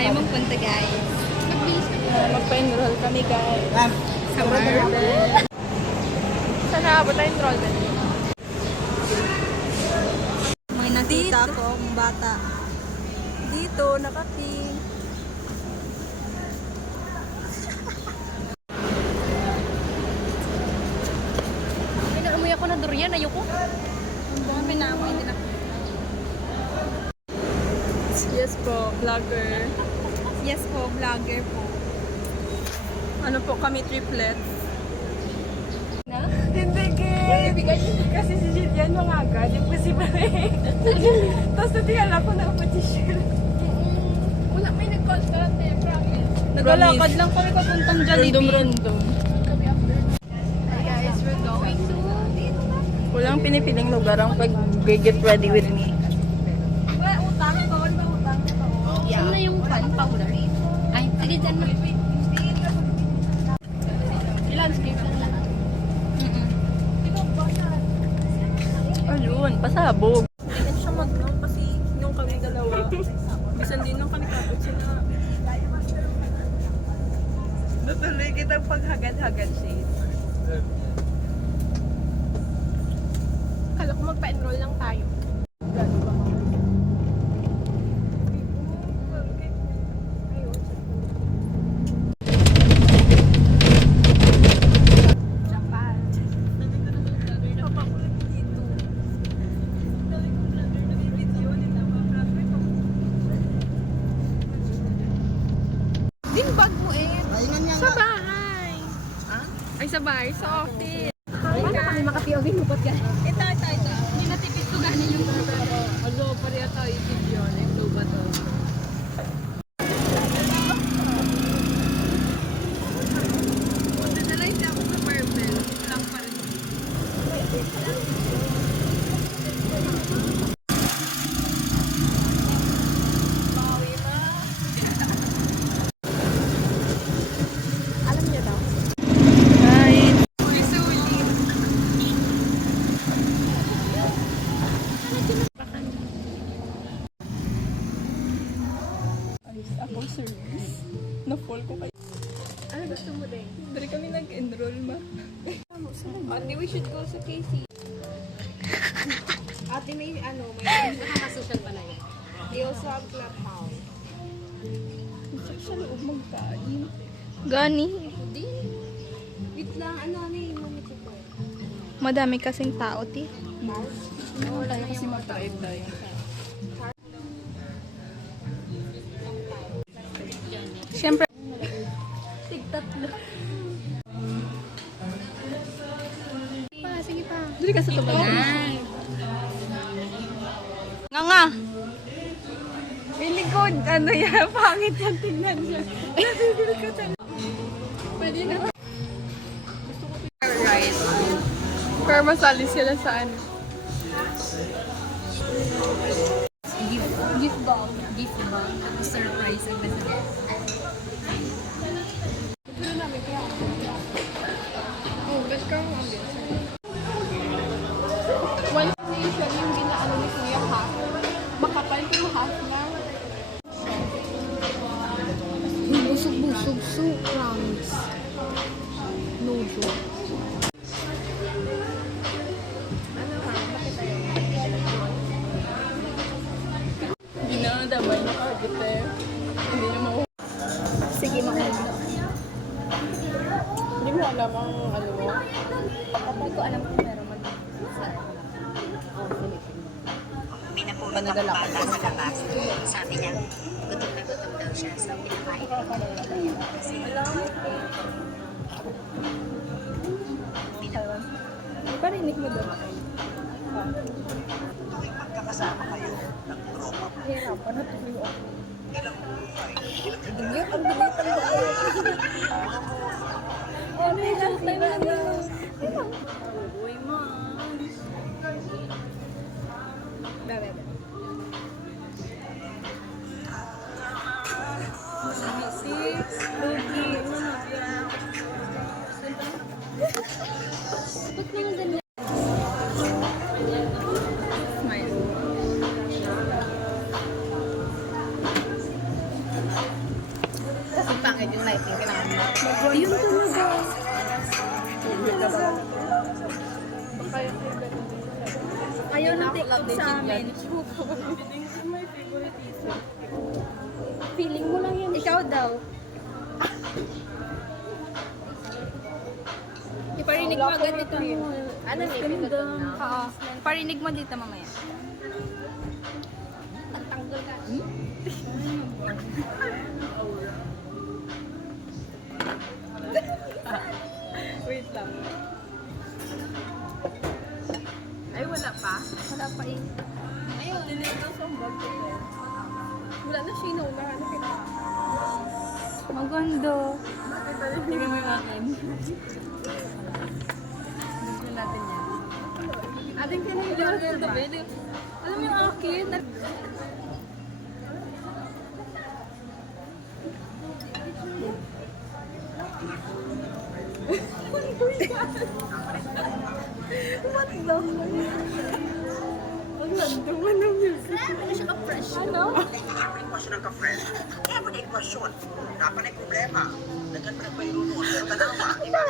tayo magpunta, guys? Magpa-enroll kami, guys. Sa Marvel. Saan nakabot tayo enrollment? May nakita ko ang bata. Dito, naka-pink. Pinaamoy ako na durian, ayoko. Ang dami na ako, hindi na. Yes po, vlogger. Yes po, vlogger po. Ano po kami, triplet? Na? Hindi, kasi si Jillian mangagad, yung possible eh. Tapos natingala ko na petition. Wala, may nag-contract eh, promise. Naglalakad lang kami papuntang Jollibee. Random. Hi guys, we're going to dito na. Walang pinipiling lugar ang pag-get ready with me. Wala, utang ko. Ano ba utang ko? Yeah. Ano na yung pan powder? Ay, sige dyan na. I-landscape lang lahat. Ayun, pasabog. Hindi ko siya mag-vlog kasi nung kami dalawa. Bisan din nung kami kapot sila. Natuloy kitang paghagad-hagad siya. Kala ko magpa-enroll lang tayo. Din bag mo eh. Sa bahay. Ha? Ay, sa bahay. Sa office. Paano kami maka-POV lupot ka? Ito. Hindi natipid ko ganin yung Ano, pareha tayo yung yun. Yung luba to. Dadalay siya ako sa Marvel. Lang pa rin. Alam niyo daw. Hi. Ako service. Na-fall ko kayo. Ano gusto mo din? Dari kami nag-enroll ma. Ate, we should go sa KC. Ate may may nakaka-social pala yun. They also have clubhouse. Gusto ko siya loob magkain. Gani. Di. Wait lang, mamit ko po. Madami kasing tao, ti. Oo, tayo kasi mag-drive tayo. Siyempre. Sige pa. Dili ka sa tubig. Nga. May likod. Ano yan? Pangit yan. Tingnan siya. Natigil ka talaga. Pwede na. Right. Pero masali sila sa ano. Gift ball. Tapos surprise ang basta. Oh, best ka ang ambience. One station yung ginaano ni Kuya ha. Makapal pero half na. Busog. So promise. No joke. Ano ha? Bakit tayo? Hindi na damay nakagit eh. Hindi na mau... Sige, makuha. Hindi mo alam ang ano mo. Hindi ko alam kung meron man. Pinapulot ang bata sa labas. Sabi niya, gutom na gutom daw siya. So, pinakain ko. Kasi, Parinig mo doon. tuwing magkakasama kayo ng tropa mo, Hirapan na tuloy ako. ilang buhay, Dugit ang dugit ang dugit. Ano yung last time na Uy, man. Bebe. Six, Rugi, Ba't naman ganyan? Smile. Baka yung favorite mo. Ayaw ng TikTok sa amin. My favorite is Feeling mo lang yan. Ikaw daw. Iparinig mo agad ito. ano ni pinutol na? Oo. Parinig mo dito mamaya. Tanggal ka. Wait lang. Ay, wala pa? Wala pa eh. Ayun, dinig na sa bag. Wala na siya inuunahan na kita. Maganda. Tingnan mo yung akin. Gusto natin yan. Ating kinahilihan ba? Alam mo yung akin? Every question ang ka-fresh. Every question. Dapat ay problema. Dagan pa nagbayro noon. Pero tanawa, di ba?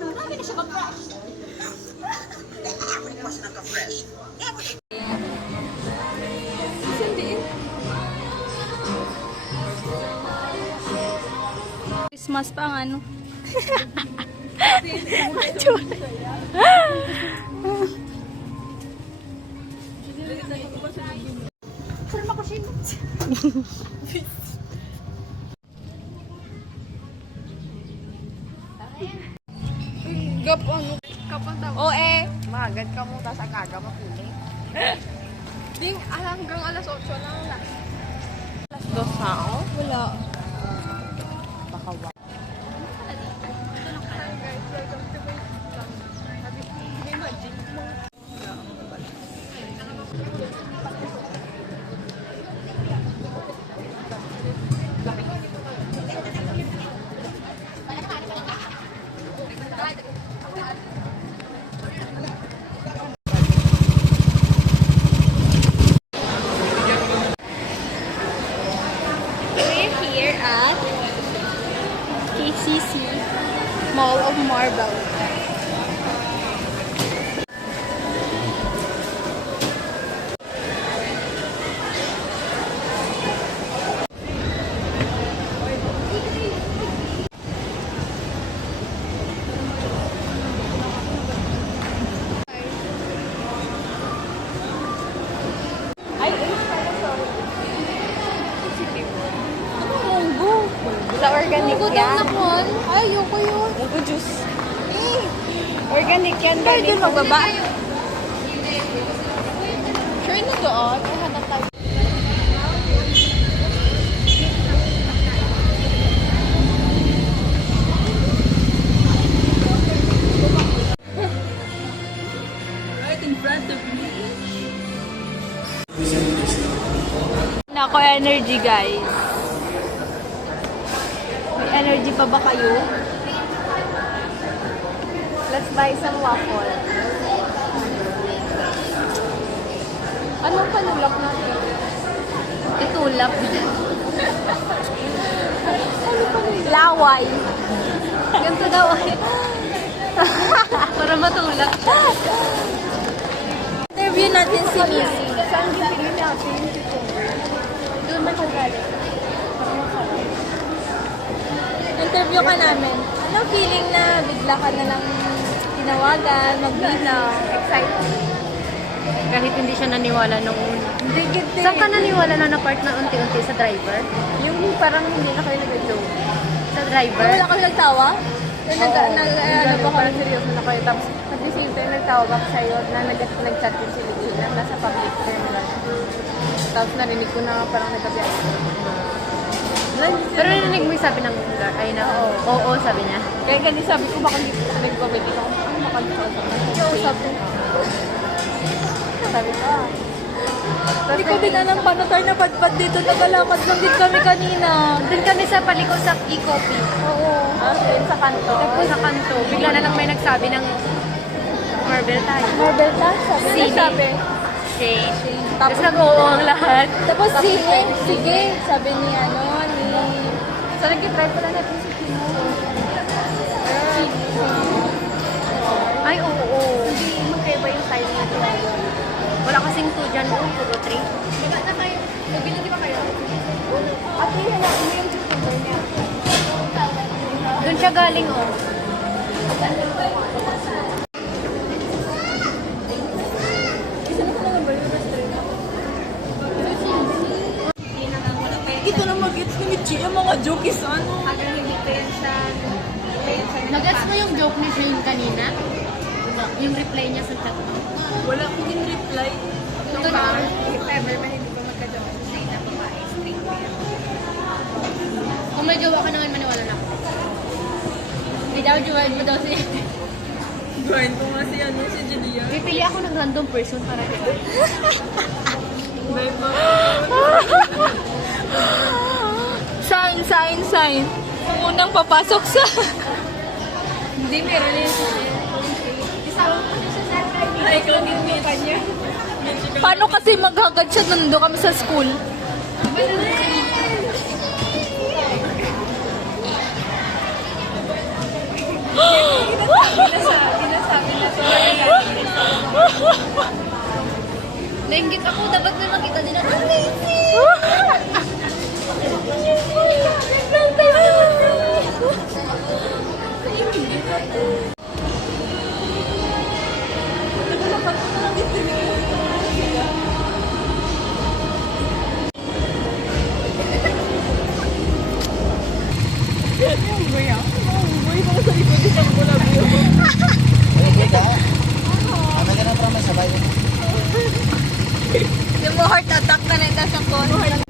Marami na siya ka-fresh. Every question ang ka-fresh. Every Christmas pa ang ano. Gap ano? Kapag tawag. O eh. Magad ka mo, tapos agaga mapuli. Ding, hanggang alas 8 lang last. Alas 2 ha? Wala. Baka wala. We're here at KCC Mall of Marble. Sa organic yan. Ay, ayoko yun. Munggo juice. Organic yan. Kaya dun magbaba. Sure na doon. Ay, hanap tayo. Right in front of me. Nako energy guys. May energy pa ba kayo? Let's buy some waffle. Anong panulak natin? Itulap. Laway. Ganito daw ay. Para matulak. Interview natin si Missy. Saan bibili natin? Doon na kagaling. Interview ka namin. Anong feeling na bigla ka na lang tinawagan, magbinaw? Excited. Kahit hindi siya naniwala nung una. Hindi, ganda. Saan ka naniwala na na-part na unti-unti sa driver? Yung parang hindi na kayo nag-joke. Sa driver? Wala kayo nagtawa? Yung ano ba kayo? Parang seryoso na kayo. Tapos at the same time, nagtawag ako sa'yo na nag-chat din si Lucy na nasa public terminal. Tapos narinig ko na parang nagkabiyak. Pero narinig mo yung sabi ng guard, ay na, oo, sabi niya. Kaya ganun sabi ko, baka hindi ko sabi ko, pwede ko. Ay, makalimutan ko. Sabi ko. Sabi ko, Hindi ko din alam paano tayo napadpad dito. Nagalakad lang din kami kanina. Doon kami sa paliko sa e-coffee. Oo. yun sa kanto. Tapos sa kanto, bigla na lang may nagsabi ng Marvel tayo. Marvel ta? Sabi Sine. na sabi. Shane. Tapos nag-oo ang lahat. Tapos sige, sige. Sabi ni ano, ni... So, nag-try pala natin si Tino. Ay, oo. Hindi magkaiba yung style niya. Wala kasing 2 dyan, no? Puro 3. Diba na kayo? Nabili di ba kayo? At yun na, yung tutor niya. Doon siya galing, oh. Ito na mag-gets ni Michi yung mga joke is ano. Hanggang hindi pa yan siya. Nagets mo yung joke ni Shane kanina? Diba? Yung reply niya sa chat mo? Wala ko din reply. Ito na. If ever man hindi pa magka-joke. Stay na babae. Straight pa yan. Kung may jowa ka naman, maniwala na ako. May daw jowa mo daw siya. Join ko nga si ano, si Julia. Pipili ako ng random person para dito. Bye bye. Sign. Yung unang papasok sa... Hindi, meron yun siya. Isama mo na siya sa akin. Ay, ikaw din pa niya. Paano kasi maghagad siya nando kami sa school? Pinasabi na siya. Nainggit ako, dapat may makita din ako. Ano ka na promise, sabay? Yung mo heart attack na nita sa phone.